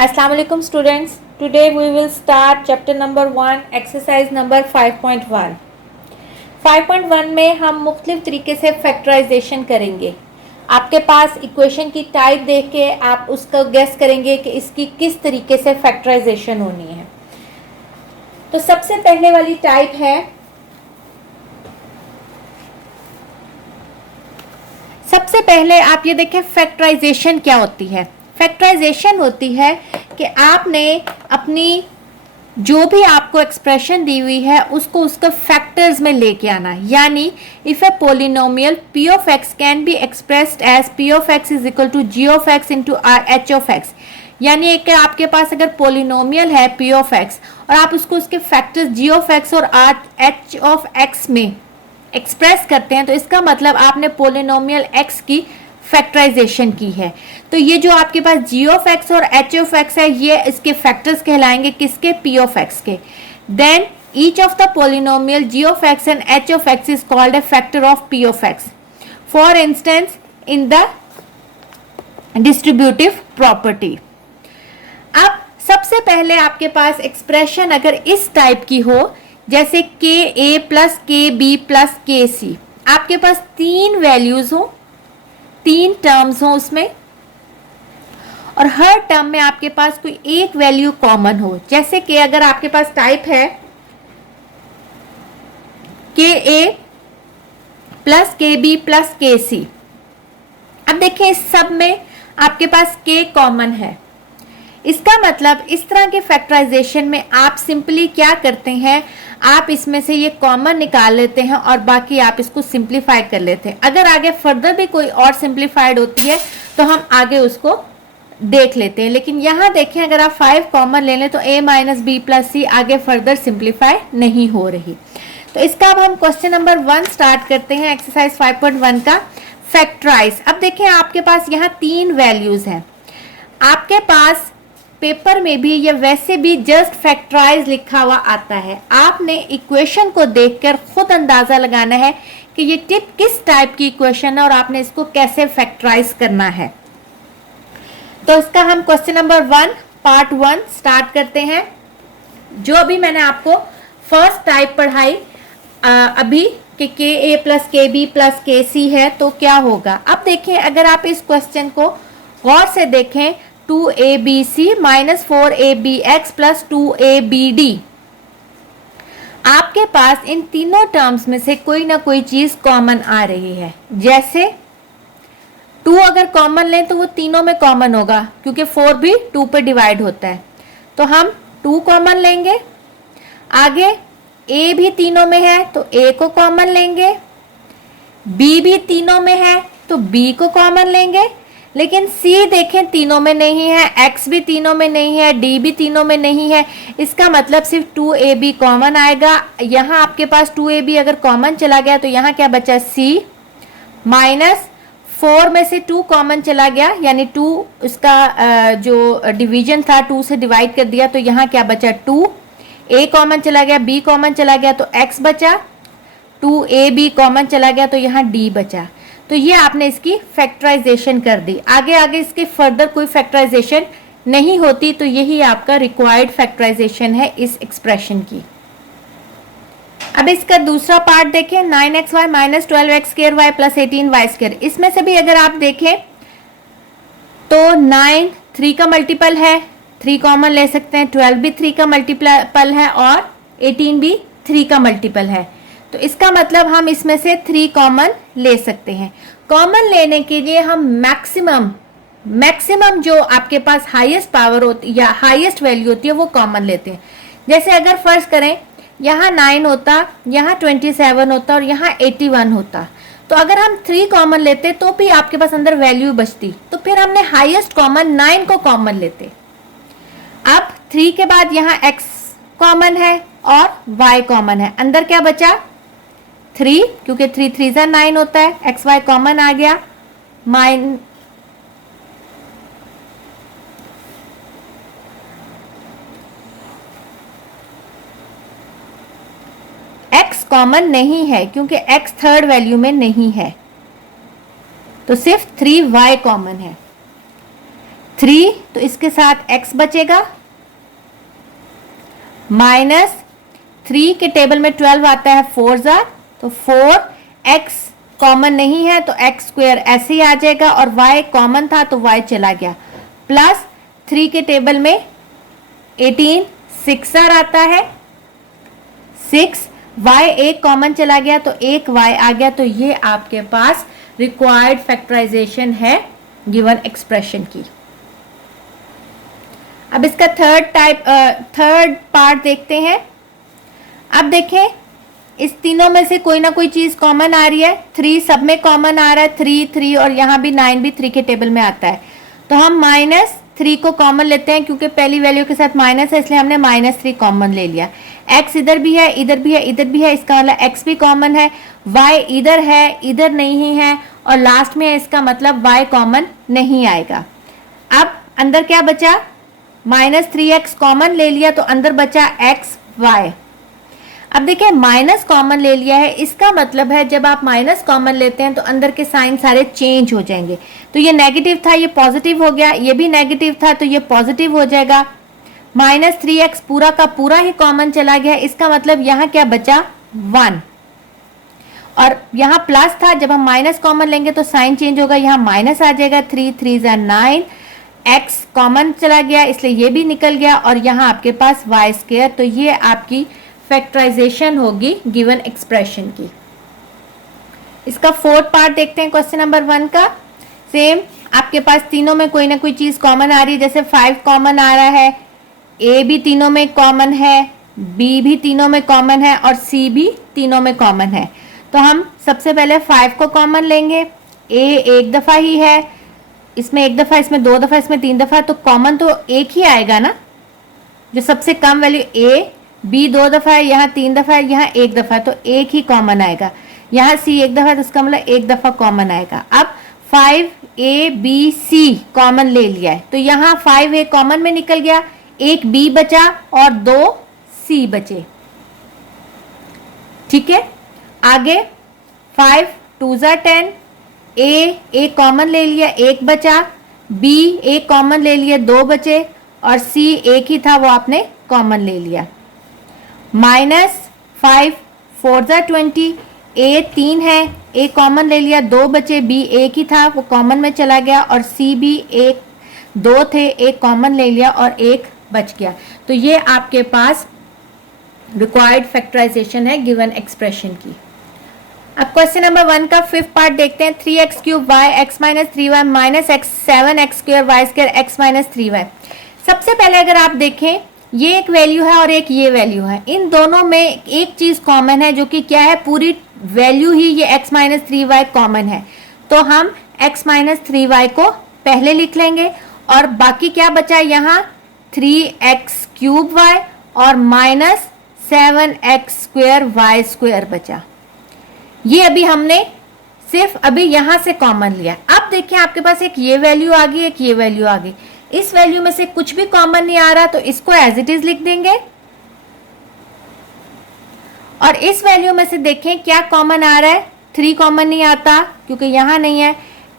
Assalamu alaikum students. Today we will start chapter number 1 exercise number 5.1. 5.1 में हम मुख्तलिफ तरीके से फैक्टराइजेशन करेंगे. आपके पास इक्वेशन की टाइप देख के आप उसका गेस करेंगे कि इसकी किस तरीके से फैक्टराइजेशन होनी है. तो सबसे पहले वाली टाइप है, सबसे पहले आप ये देखें फैक्टराइजेशन क्या होती है. फैक्टराइजेशन होती है कि आपने अपनी जो भी आपको एक्सप्रेशन दी हुई है उसको उसके फैक्टर्स में लेके आना. यानी if a polynomial p of x can be expressed as p of x is equal to g of x into h of x. यानी एक आपके पास अगर पोलिनोमियल है p ऑफ x और आप उसको उसके फैक्टर्स g ऑफ x और h ऑफ x में एक्सप्रेस करते हैं तो इसका मतलब आपने पोलिनोमियल x की फैक्टराइजेशन की है. तो ये जो आपके पास g ऑफ x और h ऑफ x है ये इसके फैक्टर्स कहलाएंगे किसके, p ऑफ x के. Then each of the polynomial g of x and h of x is called a factor of p of x. For instance in the distributive property. अब सबसे पहले आपके पास एक्सप्रेशन अगर इस type की हो जैसे के ए प्लस के बी प्लस के सी, आपके पास तीन वैल्यूज हो, तीन टर्म्स हो उसमें और हर टर्म में आपके पास कोई एक वैल्यू कॉमन हो. जैसे कि अगर आपके पास टाइप है के ए प्लस के बी प्लस के सी. अब देखें इस सब में आपके पास के कॉमन है. इसका मतलब इस तरह के फैक्टराइजेशन में आप सिंपली क्या करते हैं, आप इसमें से ये कॉमन निकाल लेते हैं और बाकी आप इसको सिंप्लीफाई कर लेते हैं. अगर आगे फर्दर भी कोई और सिंप्लीफाइड होती है तो हम आगे उसको देख लेते हैं. लेकिन यहाँ देखें अगर आप 5 कॉमन ले लें तो a माइनस बी प्लस सी आगे फर्दर सिंप्लीफाई नहीं हो रही. तो इसका अब हम क्वेश्चन नंबर 1 स्टार्ट करते हैं एक्सरसाइज 5.1 का फैक्टराइज. अब देखें आपके पास यहाँ तीन वैल्यूज हैं. आपके पास पेपर में भी या वैसे भी जस्ट फैक्टराइज लिखा हुआ आता है. आपने इक्वेशन को देखकर खुद अंदाजा लगाना है कि ये टिप किस टाइप की इक्वेशन है और आपने इसको कैसे फैक्टराइज करना है. तो इसका हम क्वेश्चन नंबर 1 पार्ट 1 स्टार्ट करते हैं. जो अभी मैंने आपको फर्स्ट टाइप पढ़ाई अभी कि के ए प्लस के बी प्लस के सी है तो क्या होगा. अब देखें अगर आप इस क्वेश्चन को गौर से देखें 2abc minus 4abx plus 2abd, आपके पास इन तीनों टर्म्स में से कोई ना कोई चीज कॉमन आ रही है. जैसे 2 अगर कॉमन लें तो वो तीनों में कॉमन होगा क्योंकि 4 भी 2 पे डिवाइड होता है तो हम 2 कॉमन लेंगे. आगे a भी तीनों में है तो a को कॉमन लेंगे, b भी तीनों में है तो b को कॉमन लेंगे. लेकिन C देखें तीनों में नहीं है, X भी तीनों में नहीं है, D भी तीनों में नहीं है. इसका मतलब सिर्फ 2AB कॉमन आएगा. यहाँ आपके पास 2AB अगर कॉमन चला गया तो यहाँ क्या बचा C माइनस 4 में से 2 कॉमन चला गया यानी 2 इसका जो डिवीजन था 2 से डिवाइड कर दिया तो यहाँ क्या बचा 2. A कॉमन चला गया, B कॉमन चला गया तो X बचा, 2AB कॉमन चला गया तो यहाँ D बचा. तो ये आपने इसकी फैक्टराइजेशन कर दी. आगे आगे इसके फर्दर कोई फैक्टराइजेशन नहीं होती तो यही आपका रिक्वायर्ड फैक्टराइजेशन है इस एक्सप्रेशन की. अब इसका दूसरा पार्ट देखें 9xy minus 12x square y plus 18y square. इसमें से भी अगर आप देखें तो 9 3 का मल्टीपल है, 3 कॉमन ले सकते हैं, 12 भी 3 का मल्टीपल है और 18 भी 3 का मल्टीपल है. तो इसका मतलब हम इसमें से 3 कॉमन ले सकते हैं. कॉमन लेने के लिए हम मैक्सिमम जो आपके पास हाईएस्ट पावर होती या हाईएस्ट वैल्यू होती है वो कॉमन लेते हैं. जैसे अगर फर्ज करें यहाँ 9 होता, यहाँ 27 होता और यहाँ 81 होता तो अगर हम 3 कॉमन लेते तो भी आपके पास अंदर वैल्यू बचती. तो फिर हमने हाईएस्ट कॉमन 9 को कॉमन लेते. अब 3 के बाद यहाँ x कॉमन है और y कॉमन है. अंदर क्या बचा 3 क्योंकि 3 3 जा 9 होता है, एक्स वाई कॉमन आ गया. x कॉमन नहीं है क्योंकि x थर्ड वैल्यू में नहीं है तो सिर्फ 3y कॉमन है. 3, तो इसके साथ x बचेगा, माइनस 3 के टेबल में 12 आता है 4 जार, तो 4x कॉमन नहीं है तो x स्क्वायर ऐसे ही आ जाएगा, और y कॉमन था तो y चला गया, प्लस 3 के टेबल में 18 6 जार आता है 6, y एक कॉमन चला गया तो एक y आ गया। तो ये आपके पास रिक्वायर्ड फैक्टराइजेशन है गिवन एक्सप्रेशन की। अब इसका थर्ड पार्ट देखते हैं। अब देखें, इस तीनों में से कोई ना कोई चीज कॉमन आ रही है, 3 सब में कॉमन आ रहा है, 3 और यहाँ भी 9 भी 3 के टेबल में आता है, तो हम -3 को कॉमन लेते हैं, क्योंकि पहली वैल्यू के साथ माइनस है इसलिए हमने -3 कॉमन ले लिया। x इधर भी है, इधर भी है, इधर भी है, इसका मतलब x भी कॉमन है, y इधर है, इधर नहीं है, और लास्ट में है, इसका मतलब y कॉमन नहीं आएगा। अब अंदर क्या बचा, -3x कॉमन ले लिया तो अंदर बचा x y। अब देखिए माइनस कॉमन ले लिया है, इसका मतलब है जब आप माइनस कॉमन लेते हैं तो अंदर के साइन सारे चेंज हो जाएंगे। तो ये नेगेटिव था, ये पॉजिटिव हो गया, ये भी नेगेटिव था तो ये पॉजिटिव हो जाएगा। -3x पूरा का पूरा ही कॉमन चला गया, इसका मतलब यहाँ क्या बचा 1, और यहाँ प्लस था, जब हम माइनस कॉमन लेंगे तो साइन चेंज होगा, यहाँ माइनस आ जाएगा, 3 3 9, x कॉमन चला गया इसलिए ये भी निकल गया, और यहाँ आपके पास y स्क्वायर। तो ये आपकी फैक्टराइजेशन होगी गिवन एक्सप्रेशन की। इसका फोर्थ पार्ट देखते हैं क्वेश्चन नंबर 1 का। सेम आपके पास तीनों में कोई ना कोई चीज कॉमन आ रही है, जैसे 5 कॉमन आ रहा है, a भी तीनों में कॉमन है, b भी तीनों में कॉमन है, और c भी तीनों में कॉमन है। तो हम सबसे पहले 5 को कॉमन लेंगे, a एक दफा ही है, इसमें एक दफा, इसमें 2 दफा, इसमें 3 दफा, तो कॉमन तो एक ही आएगा ना, जो सबसे कम वैल्यू a, b 2 दफा है, यहाँ 3 दफा है, यहाँ 1 दफा है, तो एक ही कॉमन आएगा। यहाँ c 1 दफा है तो इसका मतलब 1 दफा कॉमन आएगा। अब 5a b c कॉमन ले लिया है तो यहाँ 5a कॉमन में निकल गया, एक b बचा और 2 c बचे। ठीक है, आगे 5 2 10, a कॉमन ले लिया, 1 बचा, b एक कॉमन ले लिया, 2 बचे, और c एक ही था वो आपने कॉमन ले लिया। -5 4 20, a 3 है, a कॉमन ले लिया, 2 बचे, b एक ही था वो कॉमन में चला गया, और c भी 2 थे, एक कॉमन ले लिया और 1 बच गया। तो ये आपके पास रिक्वायर्ड फैक्टराइजेशन है गिवन एक्सप्रेशन की। अब क्वेश्चन नंबर 1 का फिफ्थ पार्ट देखते हैं। 3x³ y x - 3y - x 7x² y² x - 3y। सबसे पहले अगर आप देखें, ये एक वैल्यू है और एक ये वैल्यू है, इन दोनों में एक चीज कॉमन है जो कि क्या है, पूरी वैल्यू ही ये x - 3y कॉमन है, तो हम x - 3y को पहले लिख लेंगे, और बाकी क्या बचा यहाँ 3x³ y और -7x² y² बचा। ये अभी हमने सिर्फ अभी यहां से कॉमन लिया। अब देखिए आपके पास एक ये वैल्यू आ गई, एक ये वैल्यू आ गई, इस वैल्यू में से कुछ भी कॉमन नहीं आ रहा तो इसको एज इट इज लिख देंगे, और इस वैल्यू में से देखें क्या कॉमन आ रहा है, 3 कॉमन नहीं आता क्योंकि यहां नहीं है,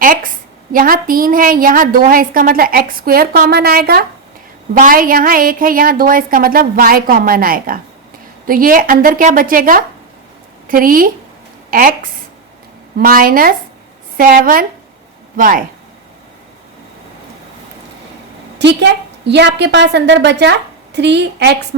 x यहां 3 है, यहां 2 है, इसका मतलब x² कॉमन आएगा, y यहां 1 है, यहां 2 है, इसका मतलब y कॉमन आएगा। तो ये अंदर क्या बचेगा 3x - 7y। ठीक है, ये आपके पास अंदर बचा 3x -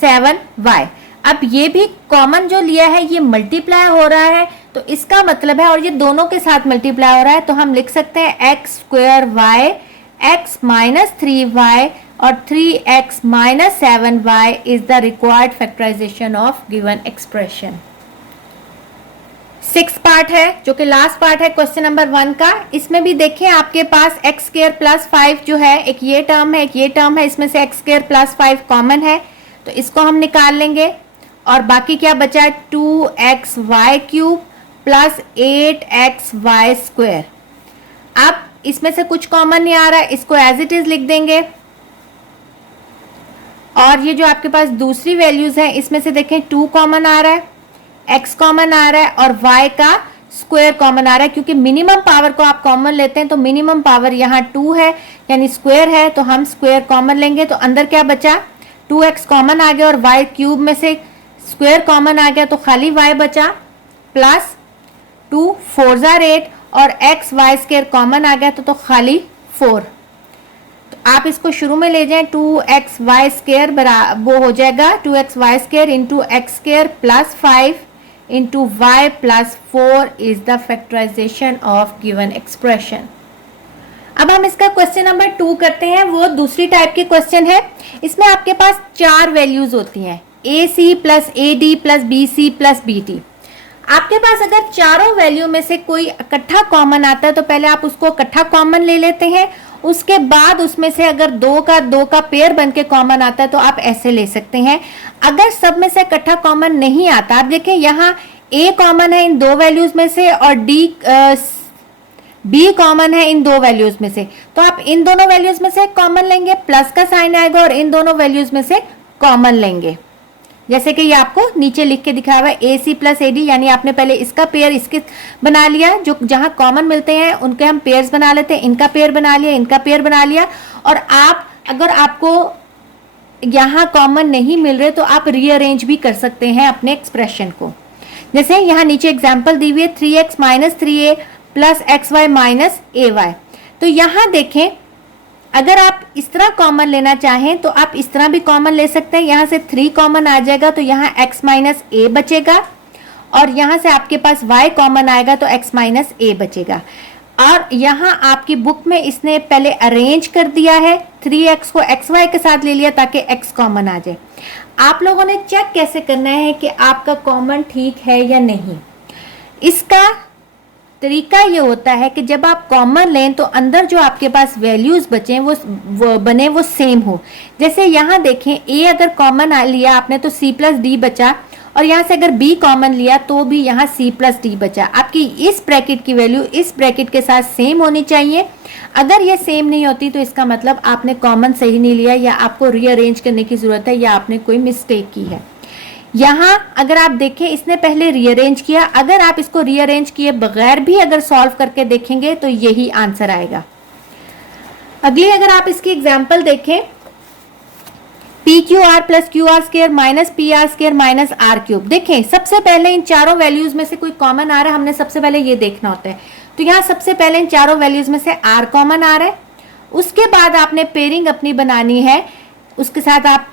7y। अब ये भी कॉमन जो लिया है ये मल्टीप्लाई हो रहा है, तो इसका मतलब है, और ये दोनों के साथ मल्टीप्लाई हो रहा है, तो हम लिख सकते हैं x² y x - 3y और 3x - 7y is the required factorization of given expression. 6 part है जो कि लास्ट पार्ट है क्वेश्चन नंबर 1 का। इसमें भी देखें आपके पास x² + 5 जो है, एक ये टर्म है, एक ये टर्म है, इसमें से x² + 5 कॉमन है तो इसको हम निकाल लेंगे, और बाकी क्या बचा है 2xy³ + 8xy²। अब इसमें से कुछ कॉमन नहीं आ रहा है, इसको एज इट इज लिख देंगे, और ये जो आपके पास दूसरी वैल्यूज हैं इसमें से देखें 2 कॉमन आ रहा है, x कॉमन आ रहा है, और y का स्क्वायर कॉमन आ रहा है, क्योंकि मिनिमम पावर को आप कॉमन लेते हैं तो मिनिमम पावर यहाँ 2 है, यानी स्क्वायर है तो हम स्क्वायर कॉमन लेंगे, तो अंदर क्या बचा 2x कॉमन आ गया और y क्यूब में से स्क्वायर कॉमन आ गया तो खाली y बचा, प्लस 2 4 जार 8 और x y स्क्वायर कॉमन आ गया तो खाली 4। तो आप इसको शुरू में ले जाएं, 2x y स्क्वायर वो हो जाएगा 2x y square into X square plus 5 into Y plus 4 is the factorization of given expression. अब हम इसका क्वेश्चन नंबर 2 करते हैं, वो दूसरी टाइप की क्वेश्चन है। इसमें आपके पास 4 वैल्यूज होती हैं, a c plus a d plus b c plus b t. आपके पास अगर चारों वैल्यू में से कोई इकट्ठा कॉमन आता है तो पहले आप उसको इकट्ठा कॉमन ले लेते हैं, उसके बाद उसमें से अगर दो का पेयर बन के कॉमन आता है तो आप ऐसे ले सकते हैं। अगर सब में से इकट्ठा कॉमन नहीं आता, आप देखें यहाँ ए कॉमन है इन 2 वैल्यूज में से और बी कॉमन है इन 2 वैल्यूज में से, तो आप इन दोनों वैल्यूज में से कॉमन लेंगे, प्लस का साइन आएगा और इन दोनों वैल्यूज में से कॉमन लेंगे। जैसे कि ये आपको नीचे लिख के दिखा हुआ है ए सी प्लस ए डी, यानी आपने पहले इसका पेयर इसके बना लिया, जो जहां कॉमन मिलते हैं उनके हम पेयर्स बना लेते हैं, इनका पेयर बना लिया, इनका पेयर बना लिया। और आप अगर आपको यहाँ कॉमन नहीं मिल रहे तो आप रीअरेंज भी कर सकते हैं अपने एक्सप्रेशन को। जैसे यहाँ नीचे एग्जाम्पल दी हुई है 3x minus 3a plus x y minus a y. तो यहाँ देखें, अगर आप इस तरह कॉमन लेना चाहें तो आप इस तरह भी कॉमन ले सकते हैं, यहाँ से 3 कॉमन आ जाएगा तो यहाँ x माइनस ए बचेगा और यहाँ से आपके पास y कॉमन आएगा तो x माइनस ए बचेगा। और यहाँ आपकी बुक में इसने पहले अरेंज कर दिया है, 3x को xy के साथ ले लिया ताकि x कॉमन आ जाए। आप लोगों ने चेक कैसे करना है कि आपका कॉमन ठीक है या नहीं। इसका तरीका ये होता है कि जब आप कॉमन लें तो अंदर जो आपके पास वैल्यूज बचे वो सेम हो। जैसे यहाँ देखें, ए अगर कॉमन लिया आपने तो सी प्लस डी बचा, और यहाँ से अगर बी कॉमन लिया तो भी यहाँ सी प्लस डी बचा। आपकी इस ब्रैकेट की वैल्यू इस ब्रैकेट के साथ सेम होनी चाहिए। अगर ये सेम नहीं होती तो इसका मतलब आपने कॉमन सही नहीं लिया या आपको रीअरेंज करने की जरूरत है या आपने कोई मिस्टेक की है। यहाँ अगर आप देखें, इसने पहले रीअरेंज किया, अगर आप इसको रीअरेंज किए बगैर भी अगर सॉल्व करके देखेंगे तो यही आंसर आएगा। अगली अगर आप इसकी एग्जांपल देखें, P Q R plus Q R square minus P R square minus R cube. देखें, सबसे पहले इन चारों वैल्यूज में से कोई कॉमन आ रहा है, हमने सबसे पहले ये देखना होता है। तो यहाँ सबसे पहले इन चारों वैल्यूज में से आर कॉमन आ रहा है, उसके बाद आपने पेयरिंग अपनी बनानी है, उसके साथ आप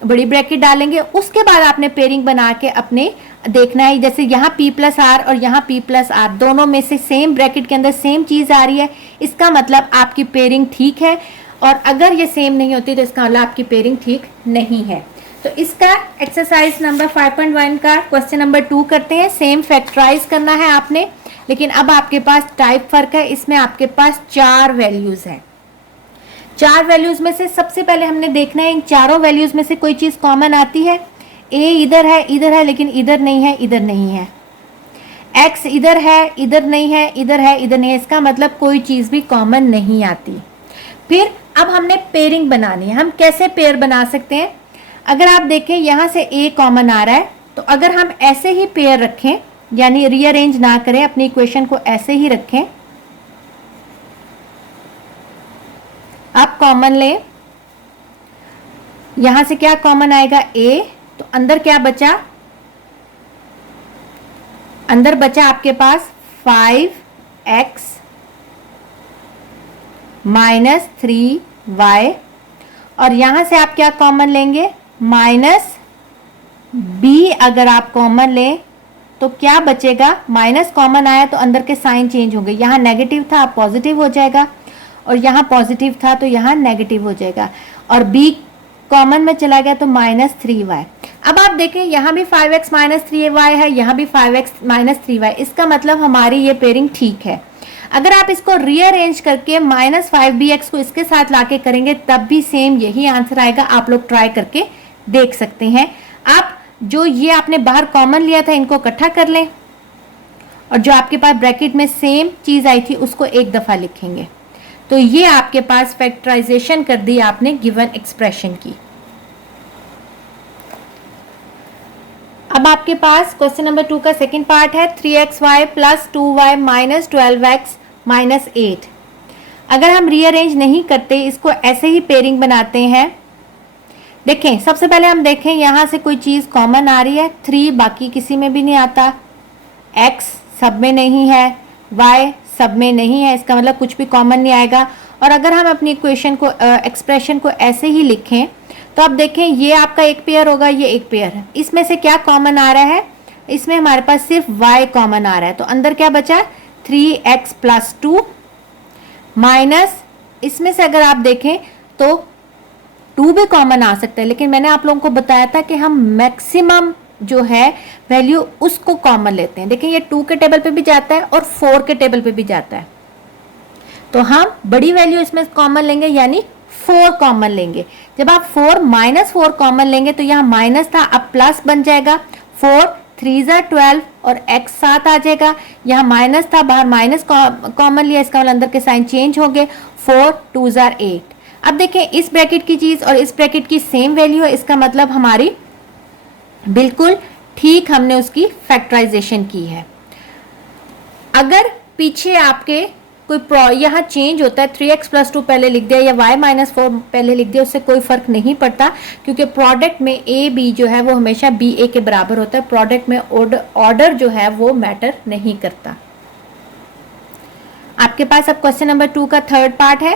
बड़ी ब्रैकेट डालेंगे, उसके बाद आपने पेयरिंग बना के अपने देखना है। जैसे यहाँ p प्लस आर और यहाँ p प्लस आर दोनों में से सेम ब्रैकेट के अंदर सेम चीज आ रही है, इसका मतलब आपकी पेयरिंग ठीक है। और अगर ये सेम नहीं होती तो इसका मतलब आपकी पेयरिंग ठीक नहीं है। तो इसका एक्सरसाइज नंबर 5.1 का क्वेश्चन नंबर 2 करते हैं। सेम फैक्टराइज करना है आपने, लेकिन अब आपके पास टाइप फर्क है। इसमें आपके पास 4 वैल्यूज हैं। 4 वैल्यूज में से सबसे पहले हमने देखना है इन चारों वैल्यूज में से कोई चीज कॉमन आती है। ए इधर है लेकिन इधर नहीं है, इधर नहीं है। एक्स इधर है, इधर नहीं है, इधर है, इधर नहीं है। इसका मतलब कोई चीज भी कॉमन नहीं आती। फिर अब हमने पेयरिंग बनानी है। हम कैसे पेयर बना सकते हैं? अगर आप देखें, यहाँ से ए कॉमन आ रहा है, तो अगर हम ऐसे ही पेयर रखें, यानी रीअरेंज ना करें, अपनी इक्वेशन को ऐसे ही रखें, आप कॉमन लें, यहां से क्या कॉमन आएगा ए, तो अंदर क्या बचा? अंदर बचा आपके पास 5x माइनस 3y, और यहां से आप क्या कॉमन लेंगे? Minus b। अगर आप कॉमन लें तो क्या बचेगा? माइनस कॉमन आया तो अंदर के साइन चेंज होंगे, यहाँ नेगेटिव था अब पॉजिटिव हो जाएगा, और यहाँ पॉजिटिव था तो यहाँ नेगेटिव हो जाएगा, और b कॉमन में चला गया तो माइनस 3y। अब आप देखें, यहाँ भी 5x माइनस 3y है, यहाँ भी 5x माइनस 3y। इसका मतलब हमारी ये पेयरिंग ठीक है। अगर आप इसको रीअरेंज करके माइनस 5bx को इसके साथ लाके करेंगे तब भी सेम यही आंसर आएगा। आप लोग ट्राई करके देख सकते हैं। आप जो ये आपने बाहर कॉमन लिया था इनको इकट्ठा कर लें, और जो आपके पास ब्रैकेट में सेम चीज आई थी उसको एक दफा लिखेंगे। तो ये आपके पास फैक्टराइजेशन कर दी आपने गिवन एक्सप्रेशन की। अब आपके पास क्वेश्चन नंबर 2 का सेकंड पार्ट है 3xy plus 2y minus 12x minus 8। अगर हम रीअरेंज नहीं करते, इसको ऐसे ही पेयरिंग बनाते हैं, देखें सबसे पहले हम देखें यहाँ से कोई चीज़ कॉमन आ रही है, 3 बाकी किसी में भी नहीं आता, x सब में नहीं है, y सब में नहीं है, इसका मतलब कुछ भी कॉमन नहीं आएगा। और अगर हम अपनी इक्वेशन को एक्सप्रेशन को ऐसे ही लिखें तो अब देखें ये आपका एक पेयर होगा, ये एक पेयर है, इसमें से क्या कॉमन आ रहा है, इसमें हमारे पास सिर्फ y कॉमन आ रहा है, तो अंदर क्या बचा 3x + 2 माइनस इसमें से अगर आप देखें तो 2 भी कॉमन आ सकता है, लेकिन मैंने आप लोगों को बताया था कि हम मैक्सिमम जो है वैल्यू उसको कॉमन लेते हैं। देखिए ये 2 के टेबल पे भी जाता है और 4 के टेबल पे भी जाता है, तो हम बड़ी वैल्यू इसमें कॉमन लेंगे यानी 4 कॉमन लेंगे। जब आप 4 - 4 कॉमन लेंगे तो यहाँ माइनस था, अब प्लस बन जाएगा, 4 3 × 12 और x 7 आ जाएगा, यहाँ माइनस था, बाहर माइनस कॉमन लिया, इसका मतलब अंदर के साइन चेंज हो गए, 4 2 × 8। अब देखें इस ब्रैकेट की चीज़ और इस ब्रैकेट की सेम वैल्यू है, इसका मतलब हमारी बिल्कुल ठीक हमने उसकी फैक्टराइजेशन की है। अगर पीछे आपके कोई यहाँ चेंज होता है, 3x + 2 पहले लिख दिया या y - 4 पहले लिख दिया, उससे कोई फर्क नहीं पड़ता, क्योंकि प्रोडक्ट में a b जो है वो हमेशा b a के बराबर होता है। प्रोडक्ट में ऑर्डर जो है वो मैटर नहीं करता। आपके पास अब क्वेश्चन नंबर 2 का थर्ड पार्ट है।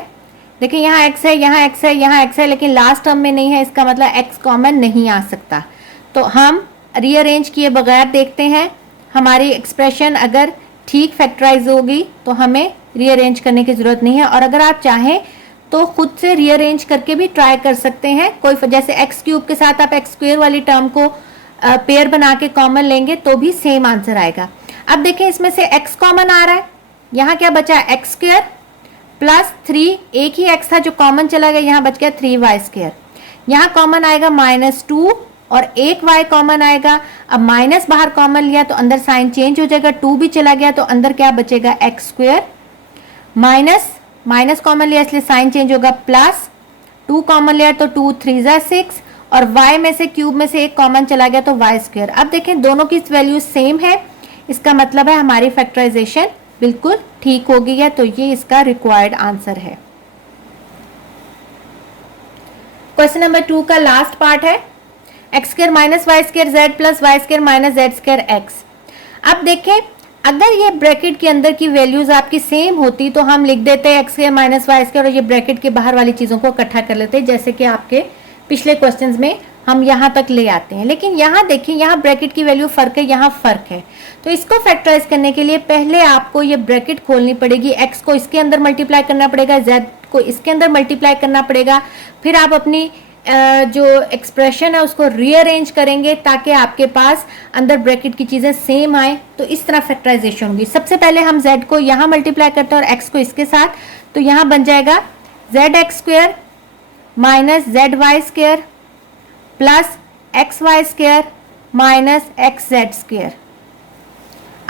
देखिए यहाँ x है, यहाँ x है, यहाँ x है, लेकिन लास्ट टर्म में नहीं है, इसका मतलब x कॉमन नहीं आ सकता। तो हम रीअरेंज किए बगैर देखते हैं, हमारी एक्सप्रेशन अगर ठीक फैक्टराइज होगी तो हमें रीअरेंज करने की ज़रूरत नहीं है। और अगर आप चाहें तो खुद से रीअरेंज करके भी ट्राई कर सकते हैं। कोई जैसे x³ के साथ आप x² वाली टर्म को पेयर बना के कॉमन लेंगे तो भी सेम आंसर आएगा। अब देखें इसमें से x कॉमन आ रहा है, यहाँ क्या बचा x² + 3, एक ही x था जो कॉमन चला गया, यहाँ बच गया 3y²। यहाँ कॉमन आएगा -2 और एक y कॉमन आएगा। अब माइनस बाहर कॉमन लिया तो अंदर साइन चेंज हो जाएगा, 2 भी चला गया तो अंदर क्या बचेगा x² माइनस कॉमन लिया इसलिए साइन चेंज होगा, प्लस 2 कॉमन लिया तो 2 3 × 6 और y में से क्यूब में से एक कॉमन चला गया तो y²। अब देखें दोनों की वैल्यू सेम है, इसका मतलब है हमारी फैक्टराइजेशन बिल्कुल ठीक हो गई है, तो ये इसका रिक्वायर्ड आंसर है। क्वेश्चन नंबर 2 का लास्ट पार्ट है, x² - y² z + y² - z² x। अब देखें अगर ये ब्रैकेट के अंदर की वैल्यूज आपकी सेम होती तो हम लिख देते हैं x² - y² और ये ब्रैकेट के बाहर वाली चीज़ों को इकट्ठा कर लेते हैं, जैसे कि आपके पिछले क्वेश्चंस में हम यहाँ तक ले आते हैं। लेकिन यहाँ देखिए यहाँ ब्रैकेट की वैल्यू फ़र्क है, यहाँ फ़र्क है, तो इसको फैक्टराइज करने के लिए पहले आपको ये ब्रैकेट खोलनी पड़ेगी, x को इसके अंदर मल्टीप्लाई करना पड़ेगा, z को इसके अंदर मल्टीप्लाई करना पड़ेगा, फिर आप अपनी जो एक्सप्रेशन है उसको रीअरेंज करेंगे ताकि आपके पास अंदर ब्रैकेट की चीज़ें सेम आए, तो इस तरह फैक्टराइजेशन होगी। सबसे पहले हम z को यहाँ मल्टीप्लाई करते हैं और x को इसके साथ, तो यहाँ बन जाएगा zx² - zy² + xy² - xz²।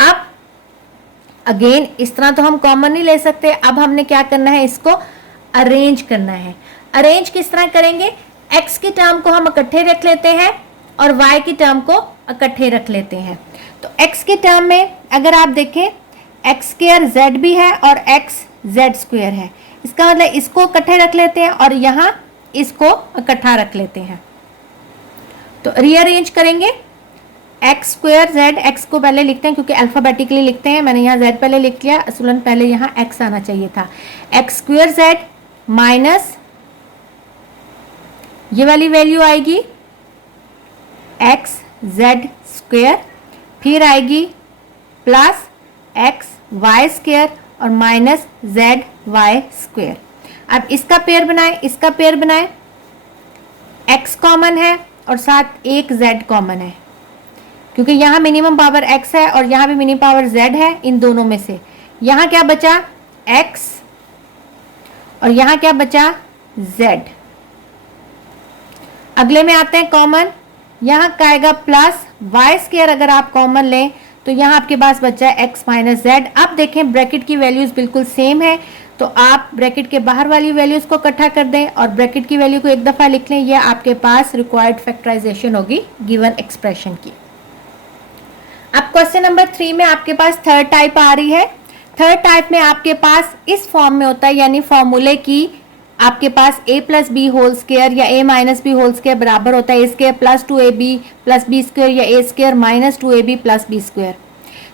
अब अगेन इस तरह तो हम कॉमन नहीं ले सकते, अब हमने क्या करना है, इसको अरेंज करना है। अरेंज किस तरह करेंगे, x की टर्म को हम इकट्ठे रख लेते हैं और y की टर्म को इकट्ठे रख लेते हैं। तो x की टर्म में अगर आप देखें x² z भी है और x z² है, इसका मतलब इसको इकट्ठे रख लेते हैं और यहाँ इसको इकट्ठा रख लेते हैं। तो रीअरेंज करेंगे, x² z, x को पहले लिखते हैं क्योंकि अल्फ़ाबेटिकली लिखते हैं, मैंने यहाँ z पहले लिख लिया, असूलन पहले यहाँ x आना चाहिए था। x² z माइनस ये वाली वैल्यू आएगी xz², फिर आएगी प्लस xy² और माइनस zy²। अब इसका पेयर बनाएं, इसका पेयर बनाएं, x कॉमन है और साथ एक z कॉमन है, क्योंकि यहाँ मिनिमम पावर x है और यहाँ भी मिनिमम पावर z है, इन दोनों में से यहाँ क्या बचा x और यहाँ क्या बचा z। अगले में आते हैं कॉमन, यहाँ का आएगा प्लस y², अगर आप कॉमन लें तो यहाँ आपके पास बचा है x - z। अब देखें ब्रैकेट की वैल्यूज बिल्कुल सेम है, तो आप ब्रैकेट के बाहर वाली वैल्यूज को इकट्ठा कर दें और ब्रैकेट की वैल्यू को एक दफ़ा लिख लें, यह आपके पास रिक्वायर्ड फैक्टराइजेशन होगी गिवन एक्सप्रेशन की। अब क्वेश्चन नंबर 3 में आपके पास थर्ड टाइप आ रही है। थर्ड टाइप में आपके पास इस फॉर्म में होता है, यानी फॉर्मूले की आपके पास a plus B whole square या a minus B whole square बराबर होता है a square plus 2ab plus B square या a square minus 2ab plus B square.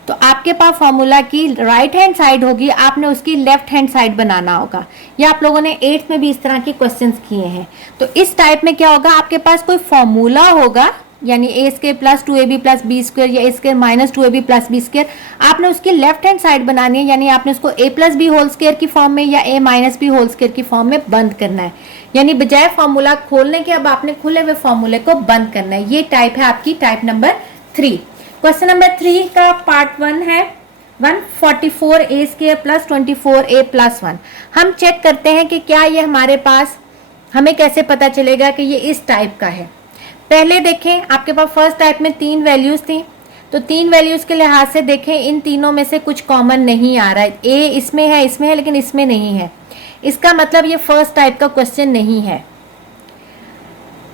तो आपके पास फॉर्मूला की राइट हैंड साइड होगी, आपने उसकी लेफ्ट हैंड साइड बनाना होगा। ये आप लोगों ने 8th में भी इस तरह के क्वेश्चंस किए हैं। तो इस टाइप में क्या होगा, आपके पास कोई फॉर्मूला होगा, यानी a square plus 2ab plus B square या a square minus 2ab plus B square, आपने उसकी लेफ्ट हैंड साइड बनानी है, यानी आपने उसको a plus B whole square की फॉर्म में या a minus B whole square की फॉर्म में बंद करना है। यानी बजाय फॉर्मूला खोलने के अब आपने खुले हुए फॉर्मूले को बंद करना है। ये टाइप है आपकी टाइप नंबर 3। क्वेश्चन नंबर 3 का पार्ट 1 है 144a square plus 24a plus 1। हम चेक करते हैं कि क्या ये हमारे पास, हमें कैसे पता चलेगा कि ये इस टाइप का है। पहले देखें, आपके पास फर्स्ट टाइप में 3 वैल्यूज थी, तो 3 वैल्यूज के लिहाज से देखें इन तीनों में से कुछ कॉमन नहीं आ रहा है। ए इसमें है लेकिन इसमें नहीं है, इसका मतलब ये फर्स्ट टाइप का क्वेश्चन नहीं है।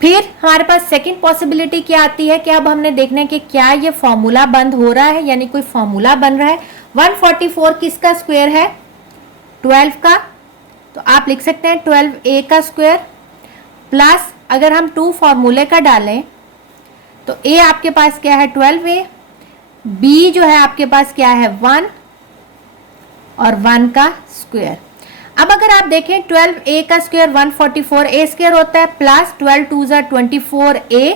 फिर हमारे पास सेकंड पॉसिबिलिटी क्या आती है कि अब हमने देखना है कि क्या ये फॉर्मूला बंद हो रहा है, यानी कोई फॉर्मूला बन रहा है। 144 किसका स्क्वायर है, 12 का, तो आप लिख सकते हैं 12a का स्क्वायर प्लस अगर हम 2 फॉर्मूले का डालें तो a आपके पास क्या है 12a, b जो है आपके पास क्या है 1 और 1 का स्क्वायर। अब अगर आप देखें 12a का स्क्वायर 144a स्क्वायर होता है प्लस 12 2 ज़ा 24a,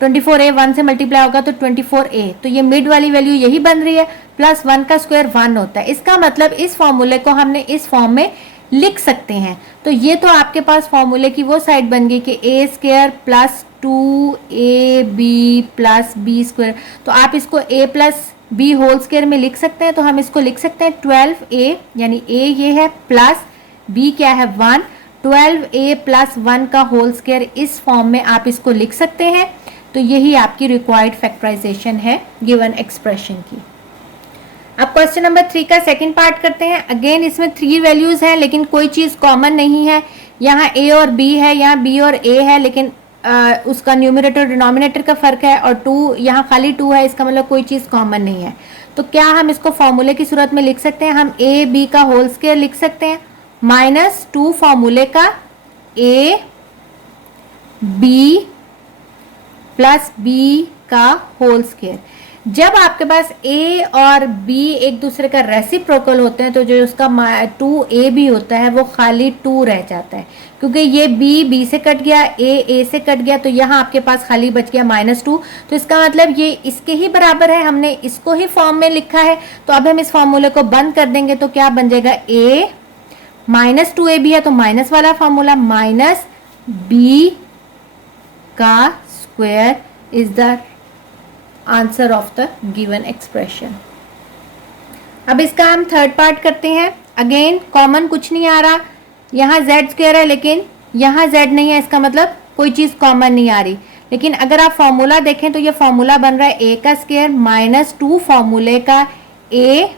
24a 1 से मल्टीप्लाई होगा तो 24a, तो ये मिड वाली वैल्यू यही बन रही है, प्लस 1 का स्क्वायर 1 होता है। इसका मतलब इस फॉर्मूले को हमने इस फॉर्म में लिख सकते हैं। तो ये तो आपके पास फॉर्मूले की वो साइड बन गई कि a square plus 2ab plus b square, तो आप इसको a plus b whole square में लिख सकते हैं। तो हम इसको लिख सकते हैं 12a, यानी a ये है प्लस b क्या है 1, 12a प्लस 1 का होल स्क्वायर, इस फॉर्म में आप इसको लिख सकते हैं। तो यही आपकी रिक्वायर्ड फैक्टराइजेशन है गिवन एक्सप्रेशन की। अब क्वेश्चन नंबर 3 का सेकंड पार्ट करते हैं। अगेन इसमें 3 वैल्यूज हैं लेकिन कोई चीज़ कॉमन नहीं है। यहाँ a और b है, यहाँ b और a है, लेकिन उसका न्यूमरेटर डिनोमिनेटर का फ़र्क है, और 2 यहाँ खाली 2 है, इसका मतलब कोई चीज़ कॉमन नहीं है। तो क्या हम इसको फॉर्मूले की सूरत में लिख सकते हैं, हम a b का होल स्क्वायर लिख सकते हैं माइनस 2 फॉर्मूले का a b प्लस b का होल स्क्वायर। जब आपके पास a और b एक दूसरे का रेसिप्रोकल होते हैं तो जो उसका 2ab होता है वो खाली 2 रह जाता है, क्योंकि ये b से कट गया, a से कट गया, तो यहाँ आपके पास खाली बच गया -2। तो इसका मतलब ये इसके ही बराबर है, हमने इसको ही फॉर्म में लिखा है। तो अब हम इस फॉर्मूले को बंद कर देंगे तो क्या बन जाएगा, a -2ab है तो माइनस वाला फॉर्मूला माइनस b का square is the answer of the given expression. अब इसका हम थर्ड पार्ट करते हैं। अगेन कॉमन कुछ नहीं आ रहा, यहाँ z स्क्वायर है लेकिन यहाँ z नहीं है, इसका मतलब कोई चीज़ कॉमन नहीं आ रही। लेकिन अगर आप फॉर्मूला देखें तो ये फॉर्मूला बन रहा है a का स्क्वायर माइनस 2 फॉर्मूले का a,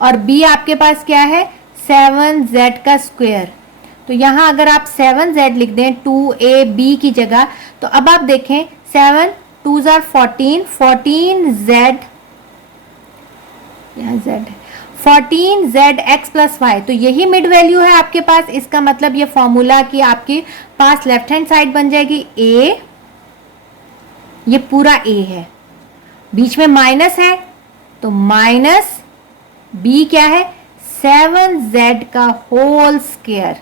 और b आपके पास क्या है 7z का स्क्वायर। तो यहाँ अगर आप 7z लिख दें 2ab की जगह, तो अब आप देखें 7 2 ज़ा 14, 14z, यहाँ z है 14zx प्लस वाई, तो यही मिड वैल्यू है आपके पास। इसका मतलब ये फॉर्मूला की आपके पास लेफ्ट हैंड साइड बन जाएगी a, ये पूरा a है, बीच में माइनस है तो माइनस b क्या है 7z का होल स्क्वायर।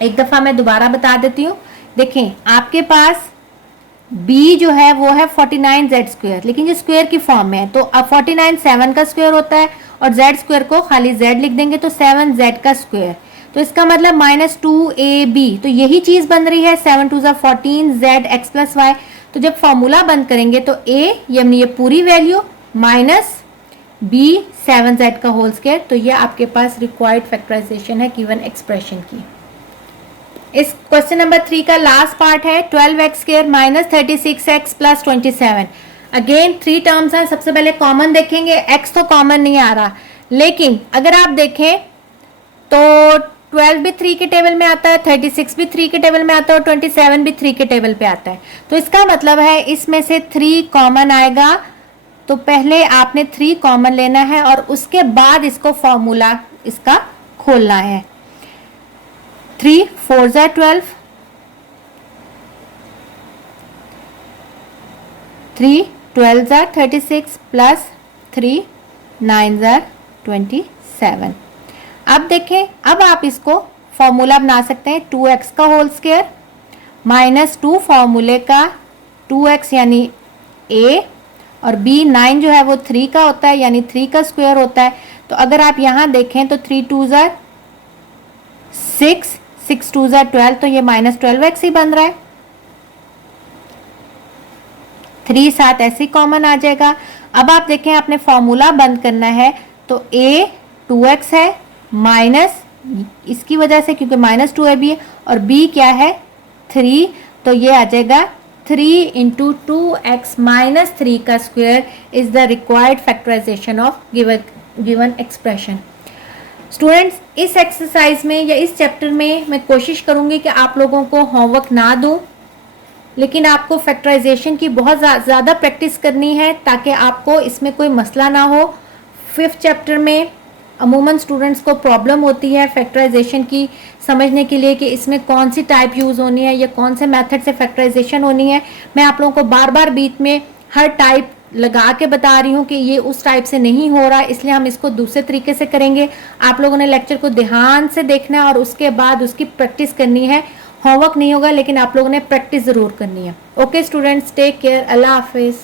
एक दफा मैं दोबारा बता देती हूँ, देखें आपके पास b जो है वो है 49z स्क्वायर, लेकिन ये स्क्वायर की फॉर्म में है, तो अब 49 7 का स्क्वायर होता है और z स्क्वायर को खाली z लिख देंगे तो 7z का स्क्वायर। तो इसका मतलब -2ab, तो यही चीज़ बन रही है 7 2 ज़ा 14zx प्लस वाई। तो जब फॉर्मूला बंद करेंगे तो a यानी ये पूरी वैल्यू माइनस b 7z का होल स्क्वायर। तो ये आपके पास रिक्वायर्ड फैक्टराइजेशन है गिवन एक्सप्रेशन की। इस क्वेश्चन नंबर 3 का लास्ट पार्ट है 12x square minus 36x plus 27। Again 3 terms हैं। सबसे पहले कॉमन देखेंगे, x तो कॉमन नहीं आ रहा, लेकिन अगर आप देखें तो 12 भी 3 के टेबल में आता है, 36 भी 3 के टेबल में आता है और 27 भी 3 के टेबल पे आता है। तो इसका मतलब है इसमें से 3 कॉमन आएगा तो पहले आपने 3 कॉमन लेना है और उसके बाद इसको फॉर्मूला इसका खोलना है। 3 4 ज़ा 12, 3 12 ज़ा 36 प्लस 3 9 ज़ा 27। अब देखें, अब आप इसको फॉर्मूला बना सकते हैं 2x का होल स्क्वायर माइनस 2 फॉर्मूले का 2x यानी a, और b 9 जो है वो 3 का होता है यानी 3 का स्क्वायर होता है। तो अगर आप यहाँ देखें तो 3 2 ज़ा 6, 6 2 ज़ा 12, तो ये माइनस 12x ही बन रहा है। 3 साथ ऐसे कॉमन आ जाएगा। अब आप देखें आपने फॉर्मूला बंद करना है, तो a 2x है माइनस इसकी वजह से क्योंकि माइनस 2 है b, और b क्या है 3, तो ये आ जाएगा 3 इंटू 2x माइनस 3 का square is the required factorization of given expression. Students, इस एक्सरसाइज में या इस चैप्टर में मैं कोशिश करूंगी कि आप लोगों को होमवर्क ना दूं, लेकिन आपको फैक्टराइजेशन की बहुत ज़्यादा प्रैक्टिस करनी है ताकि आपको इसमें कोई मसला ना हो। 5th चैप्टर में अमूमन स्टूडेंट्स को प्रॉब्लम होती है फैक्टराइजेशन की समझने के लिए कि इसमें कौन सी टाइप यूज़ होनी है या कौन से मेथड से फैक्टराइजेशन होनी है। मैं आप लोगों को बार बार बीच में हर टाइप लगा के बता रही हूँ कि ये उस टाइप से नहीं हो रहा, इसलिए हम इसको दूसरे तरीके से करेंगे। आप लोगों ने लेक्चर को ध्यान से देखना है और उसके बाद उसकी प्रैक्टिस करनी है। होमवर्क नहीं होगा लेकिन आप लोगों ने प्रैक्टिस ज़रूर करनी है। ओके स्टूडेंट्स, टेक केयर, अल्लाह हाफिज़।